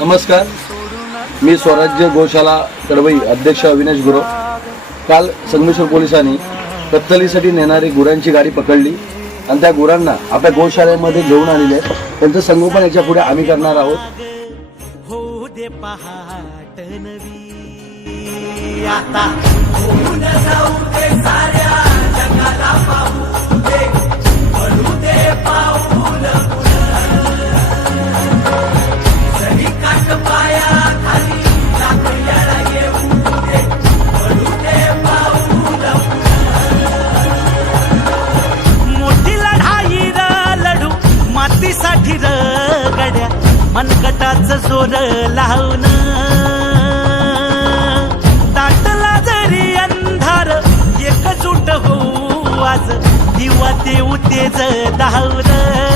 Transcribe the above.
नमस्कार. मी स्वराज्य गोशाला कडवई अध्यक्ष अविनाश गुरव. काल संगमेश्वर पोलिसांनी कत्तलीसाठी नेणारी गुरांची गाडी पकडली आणि त्या गुरांना आपल्या गोशाळेमध्ये घेऊन आलेले आहेत. त्यांचं संगोपन याच्यापुढे आम्ही करणार आहोत. हो दे पहाट नवी. आता साठी रगड्या मनकटाच जोर लावून दाटला जरी अंधार एकजूट होऊ आज दिवा देऊ तेज धावलं